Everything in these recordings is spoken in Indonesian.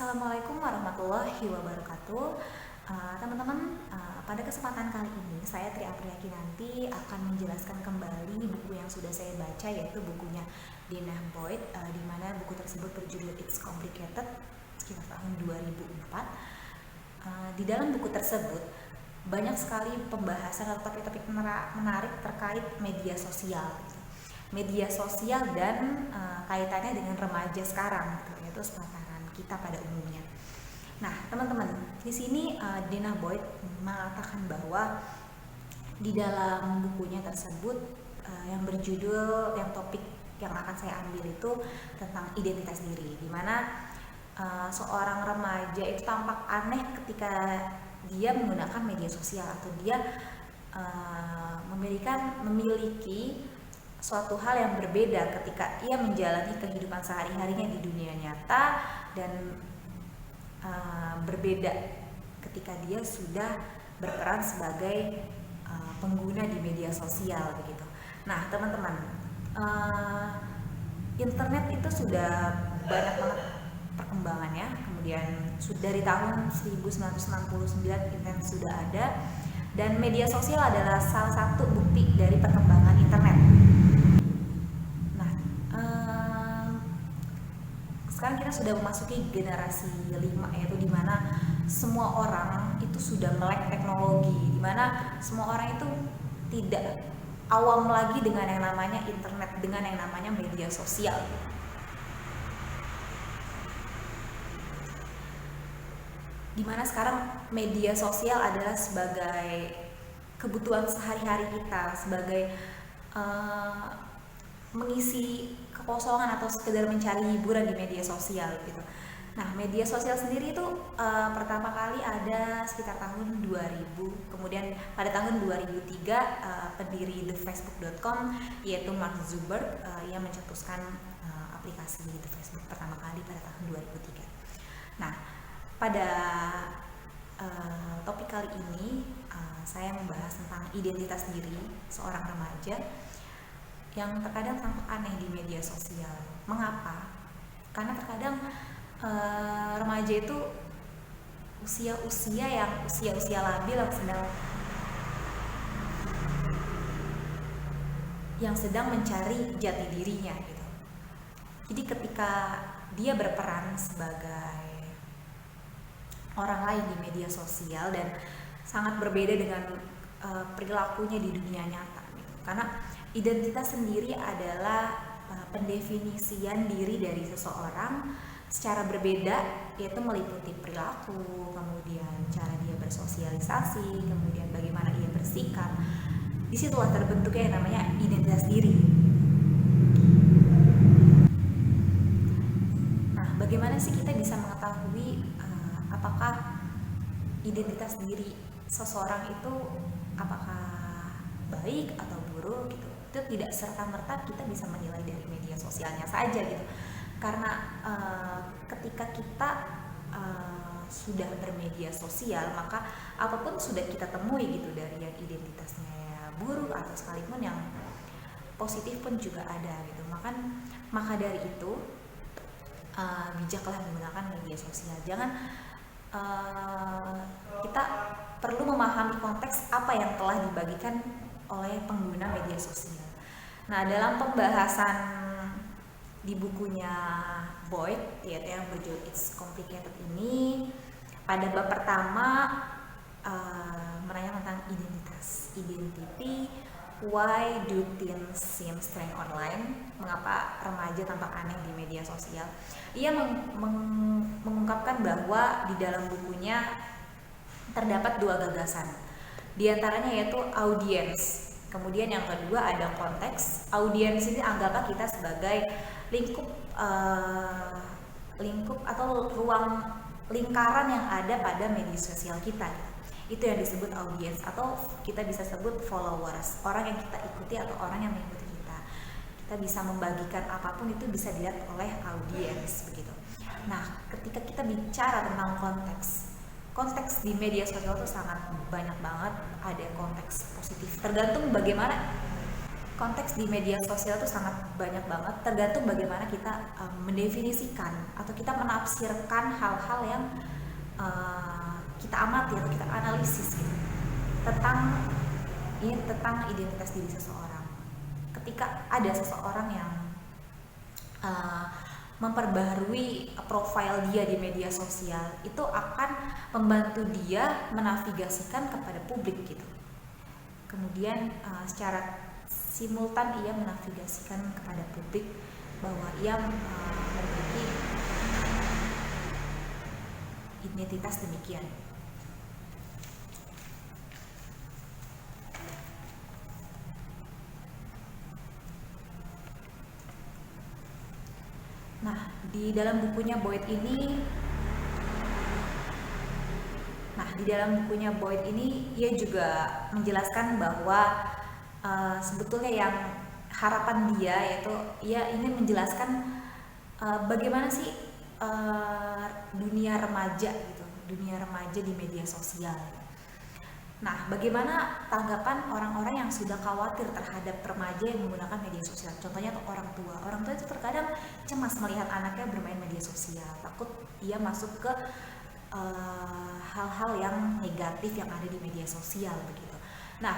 Assalamualaikum warahmatullahi wabarakatuh. Teman-teman, pada kesempatan kali ini saya Tri Apriyakinanti akan menjelaskan kembali buku yang sudah saya baca, yaitu bukunya Dana Boyd, di mana buku tersebut berjudul It's Complicated, sekitar tahun 2004. Di dalam buku tersebut banyak sekali pembahasan atau topik-topik menarik terkait media sosial, media sosial dan kaitannya dengan remaja sekarang, yaitu sepantaran kita pada umumnya. Nah, teman-teman, di sini Dana Boyd mengatakan bahwa di dalam bukunya tersebut yang berjudul, yang topik yang akan saya ambil itu tentang identitas diri, di mana seorang remaja itu tampak aneh ketika dia menggunakan media sosial atau dia memiliki suatu hal yang berbeda ketika ia menjalani kehidupan sehari-harinya di dunia nyata dan berbeda ketika dia sudah berperan sebagai pengguna di media sosial begitu. Nah, teman-teman, internet itu sudah banyak banget perkembangannya. Kemudian dari tahun 1969 internet sudah ada, dan media sosial adalah salah satu bukti dari perkembangan internet. Sekarang kita sudah memasuki generasi 5, yaitu dimana semua orang itu sudah melek teknologi, dimana semua orang itu tidak awam lagi dengan yang namanya internet, dengan yang namanya media sosial. Dimana sekarang media sosial adalah sebagai kebutuhan sehari-hari kita, sebagai mengisi kekosongan atau sekedar mencari hiburan di media sosial gitu. Nah, media sosial sendiri itu pertama kali ada sekitar tahun 2000. Kemudian pada tahun 2003 pendiri thefacebook.com yaitu Mark Zuckerberg ia mencetuskan aplikasi The Facebook pertama kali pada tahun 2003. Nah, pada topik kali ini saya membahas tentang identitas diri seorang remaja yang terkadang tampak aneh di media sosial. Mengapa? Karena terkadang remaja itu usia labil yang sedang mencari jati dirinya gitu. Jadi ketika dia berperan sebagai orang lain di media sosial dan sangat berbeda dengan perilakunya di dunia nyata gitu. Karena identitas sendiri adalah pendefinisian diri dari seseorang secara berbeda, yaitu meliputi perilaku, kemudian cara dia bersosialisasi, kemudian bagaimana ia bersikap. Disitulah terbentuknya yang namanya identitas diri. Nah, bagaimana sih kita bisa mengetahui apakah identitas diri seseorang itu apakah baik atau buruk gitu? Itu tidak serta-merta kita bisa menilai dari media sosialnya saja gitu. Karena ketika kita sudah bermedia sosial, maka apapun sudah kita temui gitu, dari yang identitasnya buruk atau sekalipun yang positif pun juga ada gitu. Maka dari itu bijaklah menggunakan media sosial. Jangan kita perlu memahami konteks apa yang telah dibagikan oleh pengguna media sosial. Nah, dalam pembahasan di bukunya Boyd, yaitu yang berjudul It's Complicated ini, pada bab pertama menanyakan tentang identity, why do teens seem strange online, mengapa remaja tampak aneh di media sosial. Ia mengungkapkan bahwa di dalam bukunya terdapat 2 gagasan. Di antaranya yaitu audiens. Kemudian yang kedua ada konteks. Audiens ini anggaplah kita sebagai lingkup atau ruang lingkaran yang ada pada media sosial kita. Itu yang disebut audiens, atau kita bisa sebut followers, orang yang kita ikuti atau orang yang mengikuti kita. Kita bisa membagikan apapun itu bisa dilihat oleh audiens begitu. Nah, ketika kita bicara tentang konteks di media sosial itu sangat banyak banget. Ada konteks positif, tergantung bagaimana konteks di media sosial itu sangat banyak banget, tergantung bagaimana kita mendefinisikan atau kita menafsirkan hal-hal yang kita amati atau kita analisis gitu, tentang identitas diri seseorang. Ketika ada seseorang yang memperbaharui profil dia di media sosial, itu akan membantu dia menavigasikan kepada publik gitu. Kemudian secara simultan ia menavigasikan kepada publik bahwa ia memiliki identitas demikian. Nah, di dalam bukunya Boyd ini ia juga menjelaskan bahwa sebetulnya yang harapan dia yaitu ia ingin menjelaskan bagaimana sih dunia remaja di media sosial. Nah, bagaimana tanggapan orang-orang yang sudah khawatir terhadap remaja yang menggunakan media sosial? Contohnya orang tua itu terkadang cemas melihat anaknya bermain media sosial, takut ia masuk ke hal-hal yang negatif yang ada di media sosial begitu. Nah,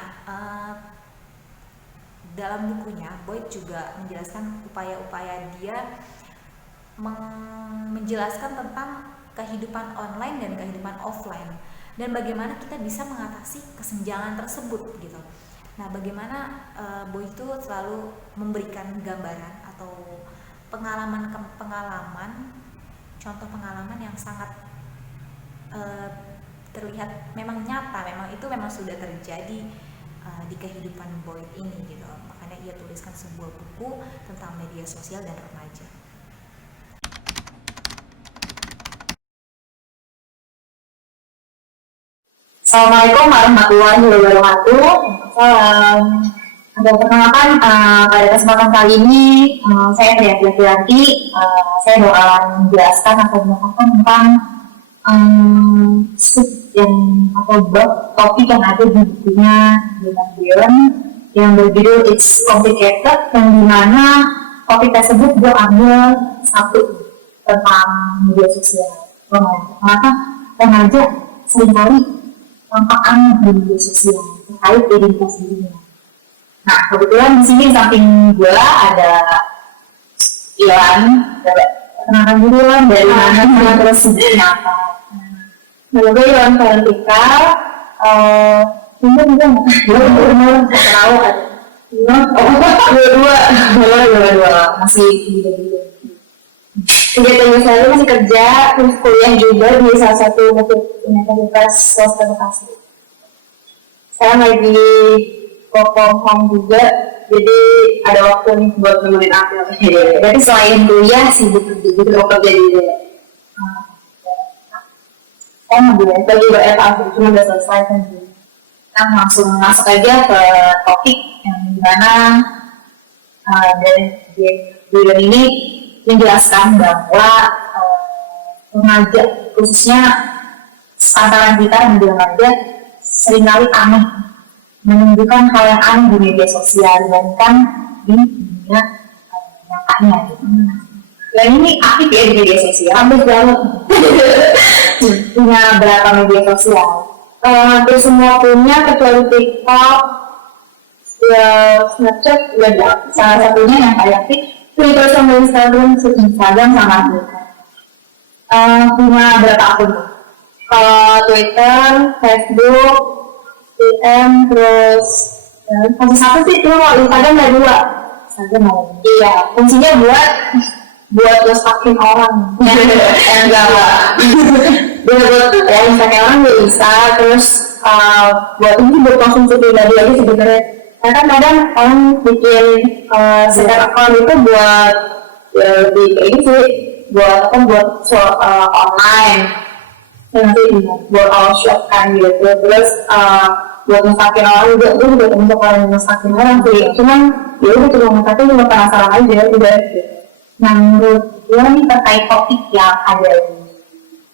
dalam bukunya Boyd juga menjelaskan upaya-upaya dia menjelaskan tentang kehidupan online dan kehidupan offline, dan bagaimana kita bisa mengatasi kesenjangan tersebut gitu. Nah, bagaimana Boyd itu selalu memberikan gambaran atau contoh pengalaman yang sangat terlihat memang nyata, memang sudah terjadi di kehidupan Boyd ini gitu. Makanya ia tuliskan sebuah buku tentang media sosial dan remaja. Assalamualaikum warahmatullahi wabarakatuh. Salam. Perkenalkan, pada kesempatan kali ini saya Tria Fianti. Saya bakalan menjelaskan atau mengatakan tentang topik yang ada di bukunya Dylan yang berjudul It's Complicated, yang dimana topik tersebut gue ambil satu tentang media sosial. Kenapa remaja seringkali tampak aneh di media sosial terkait identitas dirinya. Nah, kebetulan di sini samping gue ada Iwan. Perkenalkan dulu Iwan, dari mana terus apa? Nama gue Iwan Valentika. Mungkin belum tahu ada. Dua masih gitu. Kegiatan saya masih kerja, terus kuliah juga di salah satu universitas swasta Bekasi. Saya lagi work from home juga, jadi ada waktu nih buat nemenin aku. Jadi selain kuliah sih bekerja juga. Saya ngambil lagi WFA, cuma udah selesai kan. Kita langsung masuk aja ke topik yang dimana dari video ini menjelaskan bahwa remaja, khususnya antara kita dan remaja, seringkali aneh menunjukkan hal yang aneh di media sosial dibandingkan di dunia nyatanya gitu. Dan ini aktif ya di media sosial, hampir banget punya berapa media sosial. Hampir semua punya kecuali TikTok, Snapchat, salah satunya yang kayak Twitter sama Instagram sama Twitter. Punya berapa akun tuh? Kalau Twitter, Facebook, DM, terus fungsi satu sih cuma mau Instagram ada dua. Instagram mau. Iya, fungsinya buat nge-stalking orang. Enggak lah. Buat Instagram orang bisa, terus buat konsumsi pribadi lagi sebenarnya. Kadang-kadang orang bikin second account itu buat lebih kayak gitu sih, buat online, nanti buat shop kan gitu, terus buat nge-stalking orang juga, gue juga untuk orang nge-stalking orang sih, cuman ya udah cuma nge-stalking cuma penasaran aja udah gitu. Nah, menurut gue nih terkait topik yang ada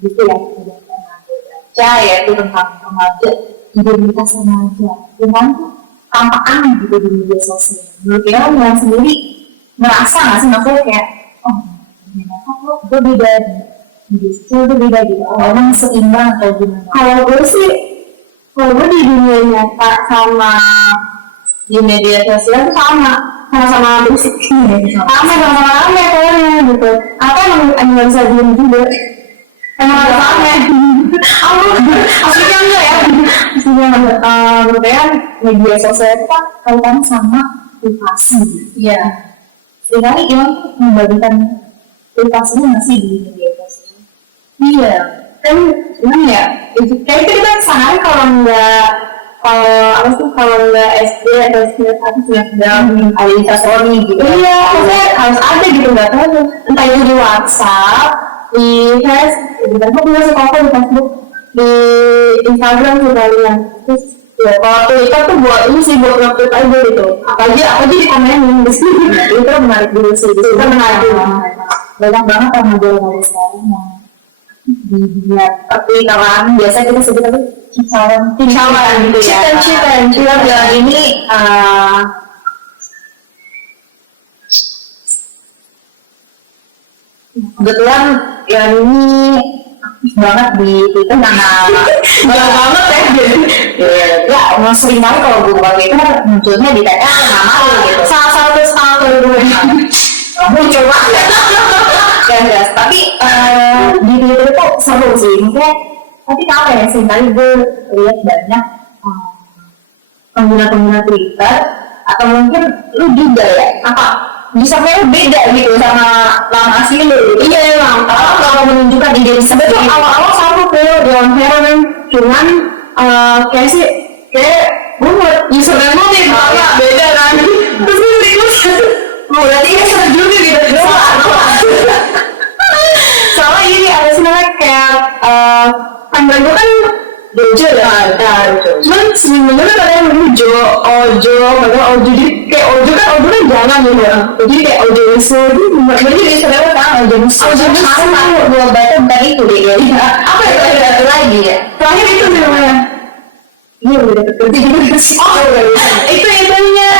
gitu ya, sudah pernah baca, yaitu tentang remaja, identitas remaja, gimana tuh tampak aneh gitu di media sosial. Menurut kalian sendiri merasa nggak sih maksudnya kayak oh ternyata kok gue beda di media sosial gue beda gitu. Oh, emang seimbang atau gimana? Kalau gue sih, kalau gue di dunia nyata sama di media sosial itu sama-sama berisik, sama-sama rame kayaknya gitu. Apa emang nggak bisa diem juga? Emang harus rame. Aslinya enggak ya? Aslinya enggak. Menurut saya media sosial itu kan kaitannya sama privasi. Iya. Sebenarnya gimana membagikan privasinya nggak sih di media sosial? Iya. Kan gimana ya? Kayak kita sehari kalau nggak SD atau sedang ada story gitu. Iya, maksudnya harus ada gitu nggak tahu entah itu di WhatsApp, di Facebook juga suka aku di Facebook, di Instagram juga lihat. Terus ya kalau Twitter tuh buat ini sih buat nge-tweet aja gitu. Apa aja di komenin di sini. Itu menarik dulu sih. Itu menarik dulu. Banyak banget orang model sekarang yang di dunia pertwitteran biasa kita sebut apa cicauan gitu ya. Cita bilang ini kebetulan yang ini aktif banget di Twitter karena banyak banget ya mau sering banget kalau gue buka Twitter munculnya di TK nama gitu salah satu dulu muncul banget ya tapi di Twitter itu seru sih maksudnya tapi apa ya sih tadi gue lihat banyak pengguna Twitter atau mungkin lu juga ya apa bisa kayak beda gitu sama nama asli lu. Iya emang kalau menunjukkan di diri sendiri awal-awal sama kayak Dewan Hero kan cuman kayak gue buat username nih beda kan terus gue bingung berarti ya seru juga gitu soalnya ini ada sebenarnya kayak panggilan gue kan Dojo ya, cuman sebenarnya kadang Ojo, padahal Ojo jadi kayak Ojo kan jangan gitu ya, jadi kayak Ojo Miso, jadi sebenarnya kan Ojo Miso gue baca tentang itu deh kayaknya, apa ya ada satu lagi ya, terakhir itu namanya, iya udah terkerja juga sih, itu nickname-nya,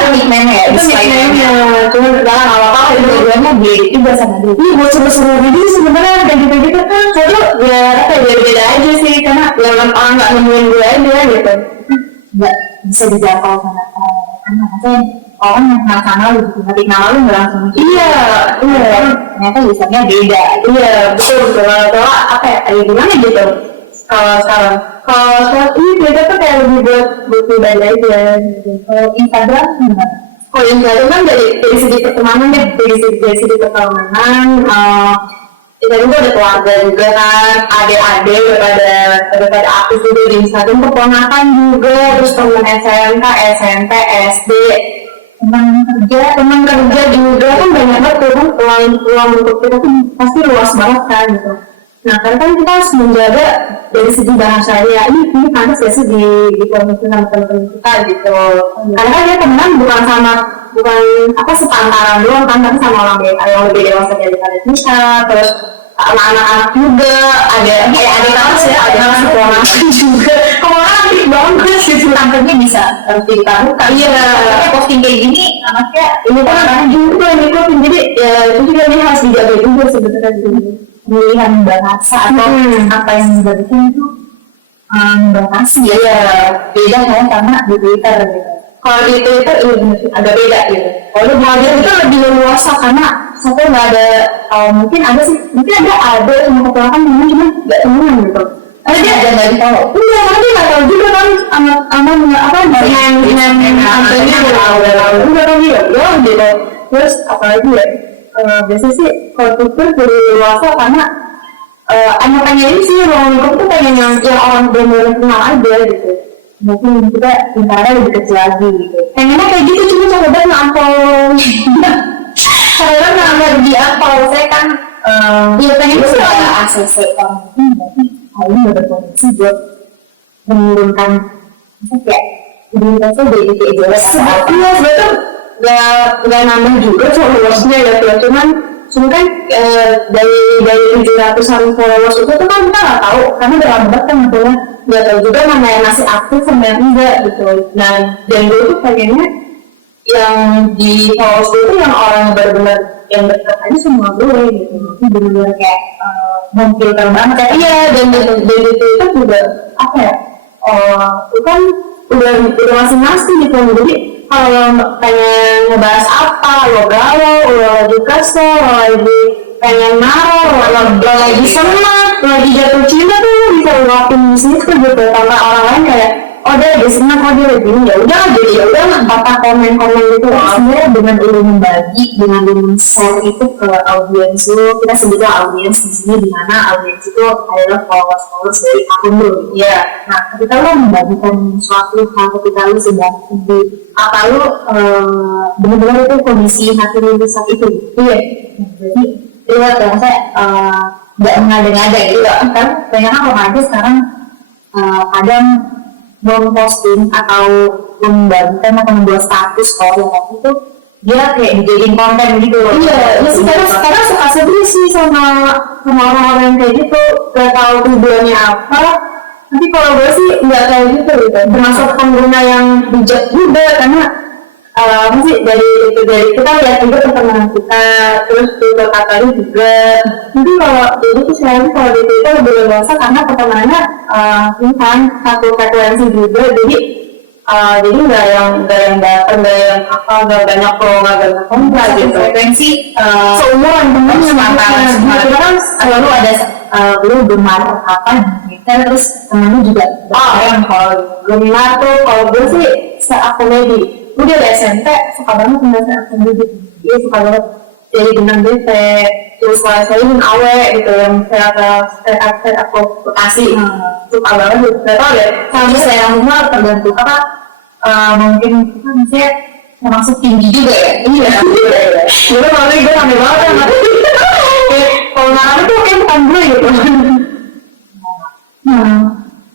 cuma dalam awal-awal itu gue mau beli juga sama dia, ini buat seru-seru gitu sebenarnya kayak gitu kan, saya ya beda-beda aja sih karena ya orang nggak nemuin gue aja gitu nggak bisa dijangkau sama karena maksudnya orang yang kenal gitu ngetik nama lu nggak langsung iya ternyata usernya beda iya betul kalau apa ya kayak gimana gitu kalau ini beda tuh kayak lebih buat pribadi aja gitu. Kalau Instagram gimana? Kalau Instagram kan dari segi pertemanan ya dari segi pertemanan kita juga ada keluarga juga kan, adik-adik daripada aktif juga di Instagram, keponakan juga, terus teman SMK, SMP, SD, teman kerja juga kan banyak banget tuh peluang untuk kita tuh pasti luas banget kan gitu. Nah karena kan kita harus menjaga dari segi bahasanya, ini pantas gak sih di komunikasi sama teman-teman kita gitu. Karena kan dia temenan bukan sepantaran doang kan, tapi sama orang yang lebih dewasa daripada kita, terus anak-anak juga, ada kelas ya, ada kelas sekolah juga. Kalau aktif banget sih, tampaknya bisa ditaruhkan. Iya, posting kayak gini, anaknya ini kan anaknya juga ngikutin, jadi ya itu juga ini harus dijaga juga sebetulnya pilihan bahasa atau apa yang dibagikan itu bahasa ya beda kan karena di Twitter gitu. Kalau di Twitter agak beda gitu. Kalau di belajar itu lebih luas karena sampai nggak ada mungkin ada yang keponakan cuma nggak temuan gitu. Dia ada nggak tahu. Iya, nanti nggak tahu juga kan apa namanya udah tahu gitu. Terus apalagi ya biasanya sih kalau Twitter lebih luas karena anak-anaknya ini sih ruang lingkup tuh pengen yang orang benar-benar kenal aja gitu. Mungkin kita tinggalnya lebih kecil lagi gitu. Pengennya kayak gitu cuma coba nge-unfollow. Karena nggak di-unfollow saya kan ya pengen sih ada ACC orang berarti hal ini udah berpotensi buat menurunkan kayak identitasnya jadi kayak jelas. Iya sebetulnya nggak nambah juga soal luasnya ya cuman cuma kan dari 700-an followers itu tuh kan kita nggak tahu karena udah lama banget kan sebetulnya, nggak tahu juga mana yang masih aktif sama yang enggak gitu. Dan gue tuh pengennya yang di followers gue tuh yang orang yang benar-benar yang dekat aja sama gue gitu, benar-benar kayak memfilter banget kayak iya. Dan dari itu juga apa ya, itu kan udah masing-masing gitu. Jadi kalau lo pengen ngebahas apa, lo galau, lo lagi kesel, lo lagi pengen marah, lo lagi senang, lo lagi jatuh cinta tuh bisa luapin di situ gitu. Tanpa orang lain kayak oh dia lagi senang, oh dia lagi ini, ya udah jadi ya udah bapak komen-komen gitu. Sebenarnya dengan lo membagi, dengan lo share itu ke audiens lo, kita sebutnya audiens di sini, di mana audiens itu adalah followers dari akun lo ya. Nah ketika lo membagikan suatu hal, ketika lo sedang di apa lo benar-benar itu kondisi hati lo saat itu iya. Jadi itu terasa nggak mengada-ngada gitu kan. Banyak kan remaja sekarang kadang memposting atau membagikan atau membuat status kalau itu dia kayak dijadiin konten gitu loh. Iya, ya sekarang suka sedih sih sama orang-orang yang kayak gitu, gak tahu tujuannya apa. Tapi kalau gue sih nggak kayak gitu termasuk pengguna yang bijak juga, karena apa sih dari kita lihat juga pertemanan kita, terus juga katanya juga. Jadi kalau jadi tuh sekarang kalau di Twitter lebih luas karena pertemanannya ini kan satu frekuensi juga, jadi nggak yang datang, nggak yang apa, nggak banyak pro, nggak banyak kontra gitu. Frekuensi seumuran temennya mantan. Kita kan selalu ada lu gemar apa gitu, terus temennya juga yang kalau gemar tuh kalau gue sih se-komedi. Udah dari SMP suka banget membaca akun gitu, dia suka banget jadi benang BP, terus kalau saya ingin awe gitu yang saya aku kasih suka banget gitu. Gak tau deh, sampai saya rumah tergantung apa mungkin kita misalnya termasuk tinggi juga ya. Iya. Jadi kalau gue ambil banget sama kalau ngarang itu kayak bukan gue gitu.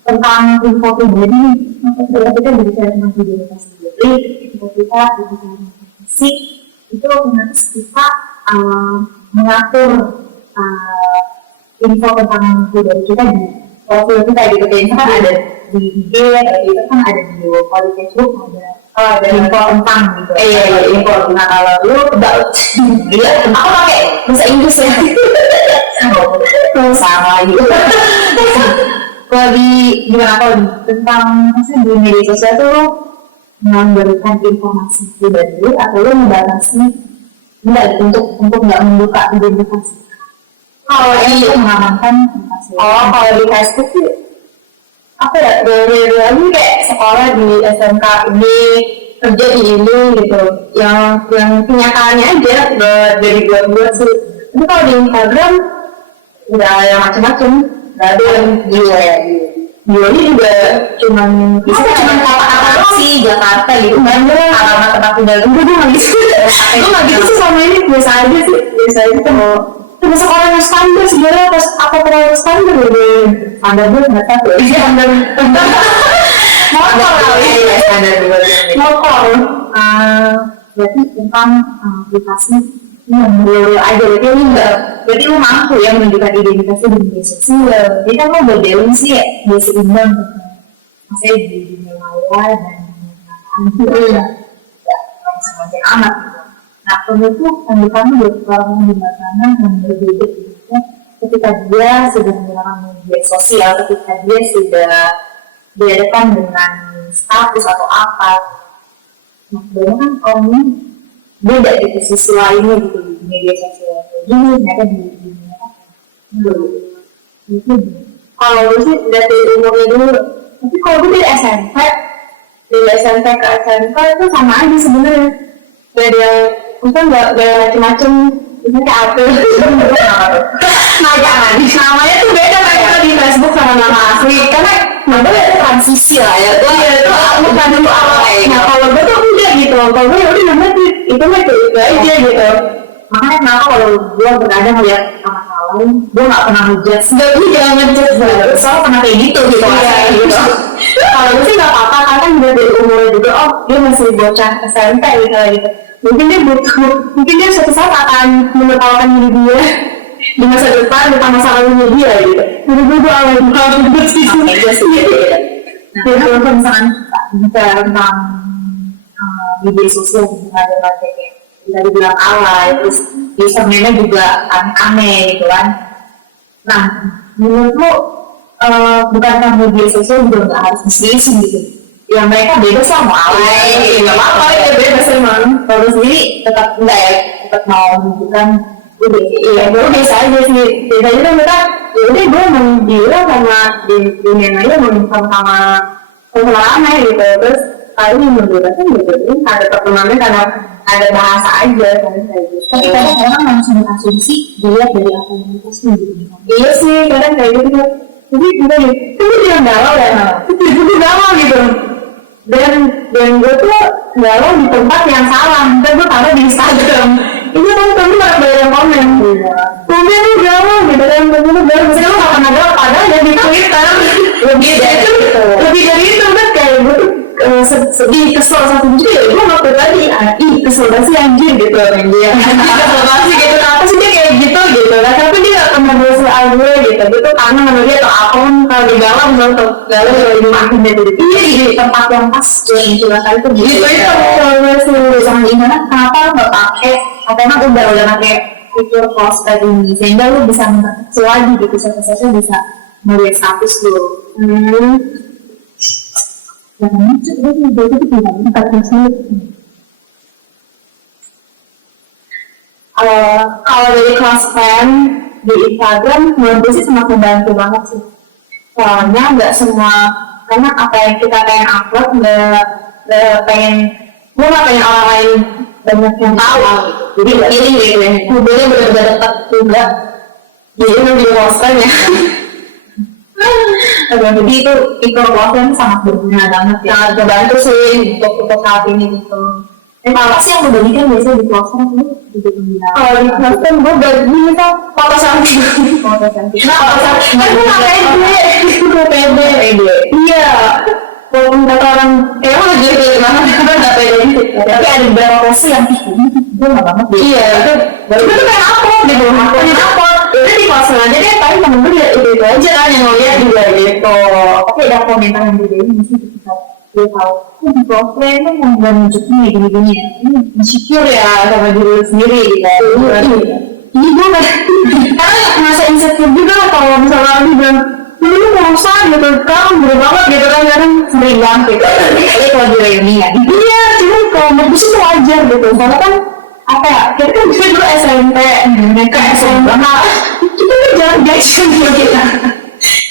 Tentang info pribadi nih, kita berbicara tentang identitas diri, kita fisik itu otomatis kita mengatur info tentang pribadi kita di profil kita gitu. Kayak misalkan ada di IG, itu kan ada di kalau di Facebook ada info tentang gitu. Iya info. Nah kalau lu dia aku pakai bahasa Inggris ya. Sama gitu. Kalau gimana kalau tentang di media sosial tuh memberikan informasi pribadi atau lo membatasi enggak untuk nggak membuka identitas. Kalau ini mengamankan informasi. Kalau di Facebook sih apa ya, dari lagi kayak sekolah di SMK ini, kerja di ini gitu, yang kenyataannya aja dari buat sih. Tapi kalau di Instagram nggak ada macam-macam. Gak ada yang jiwa ya, jiwanya juga cuman kata-kata sih Jakarta gitu kan, alamat tempat tinggal gue nggak gitu. Gue nggak gitu sih sama ini, biasa aja kan. Terus sekolah yang standar sebenarnya apa terlalu standar gitu? Standar gue nggak tahu. Standar motor kali ya, standar gue motor. Berarti tentang aplikasi yang dulu aja, berarti lu mampu ya menunjukkan identitasnya di media sosial. Jadi kan lo berbeda sih ya, dia seimbang maksudnya di dunia maya dan di dunia nyata semuanya amat gitu. Nah tentu kami buat orang di sana yang berbeda gitu, ketika dia sudah menggunakan media sosial, ketika dia sudah dihadapkan dengan status atau apa. Nah sebenarnya kan orang ini beda di sisi lainnya gitu di media sosial ini, mereka di dunia itu. Kalau gue sih dari umurnya dulu, tapi kalau gue dari SMP ke SMP itu sama aja sebenarnya. Dari yang kita nggak macam-macam, misalnya apa? Nah jangan, namanya tuh beda kayak di Facebook sama nama asli, karena namanya itu transisi lah ya. Iya itu bukan dulu awal. Nah kalau gue tuh udah gitu, kalau gue udah namanya itu mah itu aja gitu. Makanya kenapa kalau gue berkadang ngeliat sama lain, gue nggak pernah ngejudge. Nggak, gue jangan ngejudge, soalnya pernah kayak gitu gitu. Kalau gue sih nggak apa-apa, karena dari umurnya juga, oh dia masih bocah SMP gitu. Mungkin dia suatu saat akan menertawakan diri dia di masa depan tentang masa lalunya dia gitu. Jadi gue awal banget sih. Oke sih. Nah, kalau misalkan bicara tentang media sosial ada kayak bisa dibilang alay, terus usernya juga aneh gitu kan. Nah, menurutku bukan media sosial juga nggak harus diseriusin gitu. Ya mereka bebas lah mau alay, nggak apa-apa ya bebas emang. Kalau sendiri tetap enggak ya, tetap mau menunjukkan iya gue biasa aja sih. Biasanya kan mereka ya udah gue mau bilang sama di dunia aja mau sama aneh gitu. Terus kali ini menggunakan gitu, ada pertemuannya karena ada bahasa aja kan kayak gitu. Tapi kadang orang langsung berasumsi dilihat dari apa yang kita sendiri. Iya sih, kadang kayak gitu. Jadi kita dia galau ya, itu galau gitu. Dan gue tuh galau di tempat yang salah. Dan gue taruh di Instagram. Itu kan kamu gak banyak komen. Komen tuh galau gitu kan, komen tuh galau. Misalnya lo gak pernah galau, padahal ada di Twitter. Lebih dari itu kan kayak gue tuh sedih, kesel satu juga ya, gue waktu tadi kesel banget sih anjir gitu kan dia kesel banget sih gitu, apa sih dia kayak gitu kan, tapi dia gak pernah berusaha gue gitu kangen sama dia atau apa kan, kalau di dalam galau di makin dari di tempat yang pas yang curahkan itu gitu itu kalau gue sih sama gimana, kenapa lo gak pakai atau emang udah pakai fitur close tadi ini sehingga lo bisa memperkecil lagi gitu, saya bisa melihat status lo. Kalau dari kelas fan di Instagram menurut sih sangat membantu banget sih, soalnya nggak semua, karena apa yang kita pengen upload nggak pengen orang lain banyak yang tahu gitu. Jadi ini gitu ya, mobilnya benar-benar dekat juga, jadi nanti posternya. Jadi itu offline sangat berguna banget ya, sangat membantu sih untuk saat ini gitu. Apa sih yang membagikan biasanya di offline itu juga gembira? Kalau di offline gue bagi itu foto cantik. Nah foto cantik kan gue nggak pede. Iya, walaupun kata orang lo lagi kayak gimana, gue nggak pede gitu. Tapi ada beberapa pose yang gue nggak banget. Iya, itu tuh kayak upload di bawah upload. Itu di kelas aja deh, paling temen gue itu aja kan yang ngeliat juga gitu. Oke, ada komentar yang beda ini sih kita dia tahu. Di offline tuh mau nunjukin gini-gini ya. Ini insecure ya sama diri sendiri gitu. Ini gue karena ngerasa insecure juga kalau misalnya dia bilang lu mau usah gitu, kamu buru banget gitu kan, kadang sering banget gitu. Ini kalau di reunian. Iya, cuma kalau menurut sih wajar gitu. Soalnya kan apa ya, kita kan bisa dulu SMP ke SMA kita kan jalan jajan gitu kita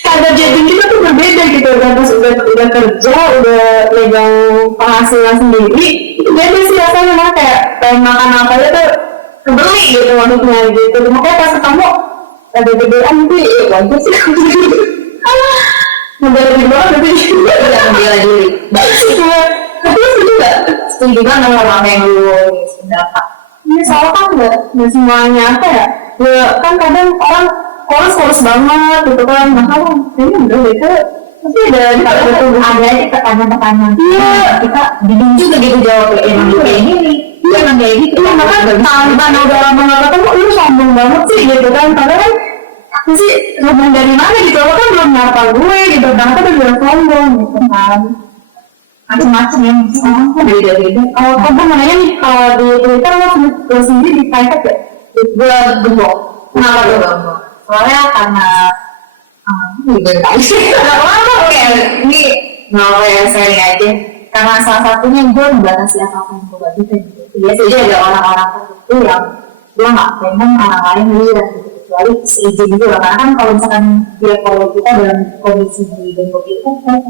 karena jajan kita tuh berbeda gitu kan, terus udah kerja, udah megang penghasilan sendiri, itu beda sih rasanya, mah kayak pengen makan apa aja tuh kebeli gitu maksudnya gitu. Makanya pas ketemu ada bedaan itu ya wajar sih ngebela diri banget tapi juga ngebela diri baik sih cuma tapi setuju gak? Setuju kan sama orang yang lu pendapat. Ini soalnya kan nggak semuanya apa ya, kan kadang orang kurus banget gitu kan, nah kalau ini udah gitu tapi ada tekanan iya kita bingung juga gitu jawab emang kayak gini iya emang kayak gitu ya, makanya tanpa udah lama nggak ketemu lu sombong banget sih gitu kan, karena kan aku sih sombong dari mana gitu, lo kan belum nyapa gue gitu kan, aku udah bilang sombong gitu kan, macam-macam yang beda-beda. Kalau kamu nanya nih, kalau di Twitter lo sendiri di private ya? Gue gembok. Kenapa gue gembok? Soalnya karena oke, ini mau ya sharing aja. Karena salah satunya gue membatasi apa yang gue bagikan gitu. Biasanya ada orang-orang tertentu yang dia nggak pengen orang lain lihat gitu, kecuali seizin gitu lah. Karena kan kalau misalkan dia follow kita dalam kondisi di gembok itu kan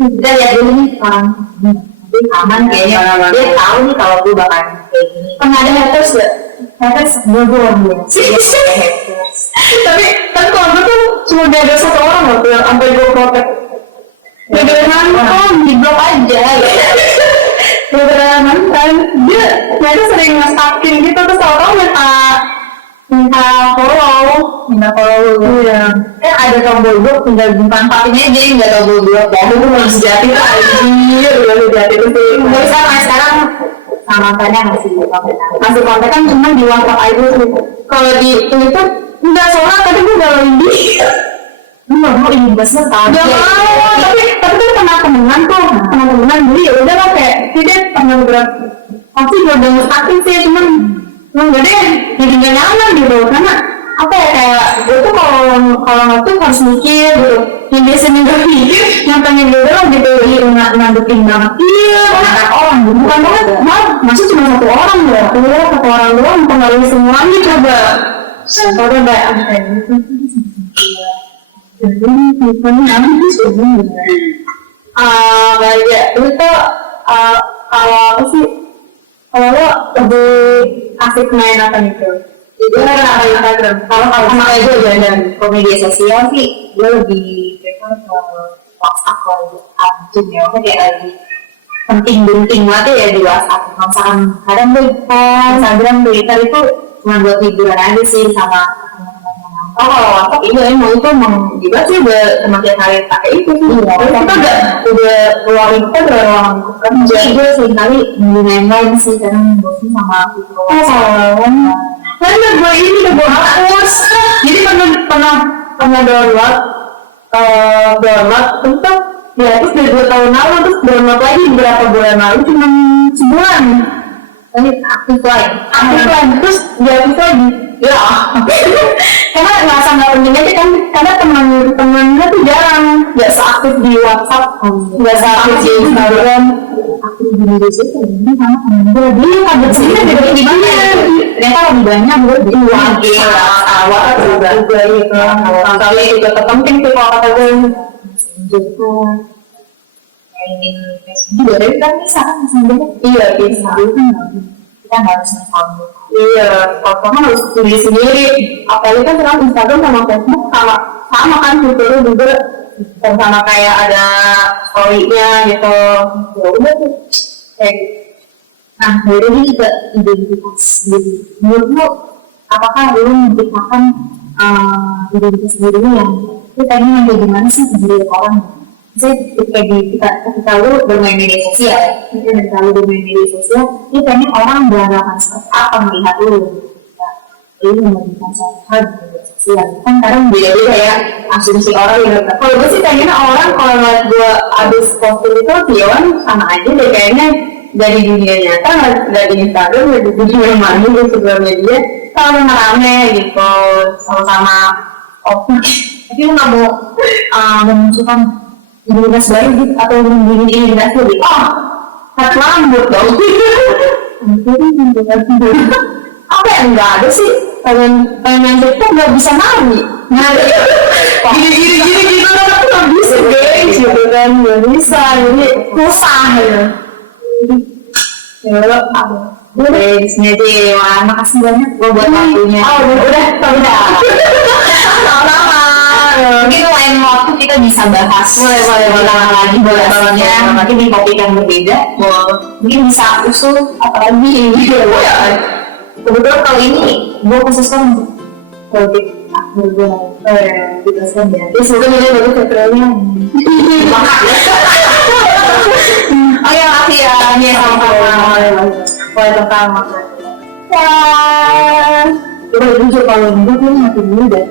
kita lihat dulu nih orang nanti aman kayaknya, dia tahu nih kalau gue bakal kayak gini. Kan ada haters gak? Haters gue haters. Tapi kalau gue tuh cuma ada satu orang loh yang sampai gue protek. Gara-gara nonton di blog aja. Gara-gara nonton dia sering nge-stalking gitu, terus tau-tau minta minta follow iya kan ada tombol blok tinggal dimanfaatin aja jadi nggak tombol blok ya itu masih jati tuh anjir udah jati itu sih nggak sama sekarang sama kadang masih kontekan cuma di WhatsApp aja sih kalau di Twitter nggak soalnya tadi gue udah lebih nggak mau ini basnya tadi nggak mau tapi kan pernah temenan tuh jadi ya udah lah kayak tidak pernah beberapa pasti gue udah aktif sih cuman nggak deh jadi nggak nyaman gitu karena apa ya kayak gue tuh kalau nggak harus mikir gitu yang biasanya nggak mikir yang pengen gue doang gitu ngadepin banget iya banyak orang gitu bukan banget masih cuma satu orang ya satu orang doang mempengaruhi semuanya coba kalau udah ada gitu jadi teleponnya apa sih ya itu tuh kalau apa sih kalau lo lebih asik main apa gitu itu kan apa Instagram kalau sama kayak gue jalan ke media sosial sih gue lebih prefer ke WhatsApp kalau aktif ya kayak lagi penting banget ya di WhatsApp kalau misalkan kadang gue Instagram Twitter itu cuma buat hiburan aja sih sama oh kalau WhatsApp iya emang itu juga sih udah semakin hari pakai itu sih kita udah keluarin kita udah ruang kerja gue sih kali main sih karena bosan sama itu karena gue ini udah gue hapus jadi pernah download tentang ya terus dari 2 tahun lalu terus download lagi beberapa bulan lalu cuma sebulan ini aktif lagi terus diaktif lagi ya karena ngerasa nggak penting aja kan karena teman-temannya tuh jarang nggak seaktif di WhatsApp nggak seaktif di Instagram aktif di media sosial ini sama temen gue dia kaget sih gimana ternyata lebih banyak gue di lagi awal juga gitu kali juga terpenting tuh kalau kata gue gitu mainin Facebook juga dari kan bisa kan iya bisa kita harus sambung iya pertama harus tulis sendiri apalagi kan sekarang Instagram sama Facebook sama kan fiturnya juga sama kayak ada story-nya gitu ya udah tuh kayak nah dari ini juga identitas diri menurutmu apakah lu menciptakan identitas dirinya yang kita ini kayak gimana sih diri orang ketika lu bermain media sosial ketika lu bermain media sosial itu pengen orang beranggapan seperti apa melihat lu ini memberikan suatu hal di media sosial kan kadang beda-beda ya asumsi orang yang kalau gue sih pengennya orang kalau ngeliat gue abis posting itu Tion sama aja deh kayaknya dari dunia nyata dari Instagram dari dunia mana di sebuah media kalau ngerame gitu sama-sama tapi lu gak mau memunculkan identitas baru gitu atau membuat identitas lebih hati rambut dong apa yang enggak ada sih pengen yang TikTok nggak bisa nari gini gitu tapi nggak bisa guys gitu kan nggak bisa jadi susah ya udah di sini aja makasih banyak gue buat waktunya udah sama-sama mungkin lain waktu kita bisa bahas boleh lagi bahasnya mungkin di topik yang berbeda mungkin bisa usul apalagi kebetulan kali ini gue khususkan untuk politik akhir gue diteruskan ya jadi semoga jadi bagus keterangannya oh ya makasih ya ini sama-sama boleh pertama udah jujur kalau gue tuh makin muda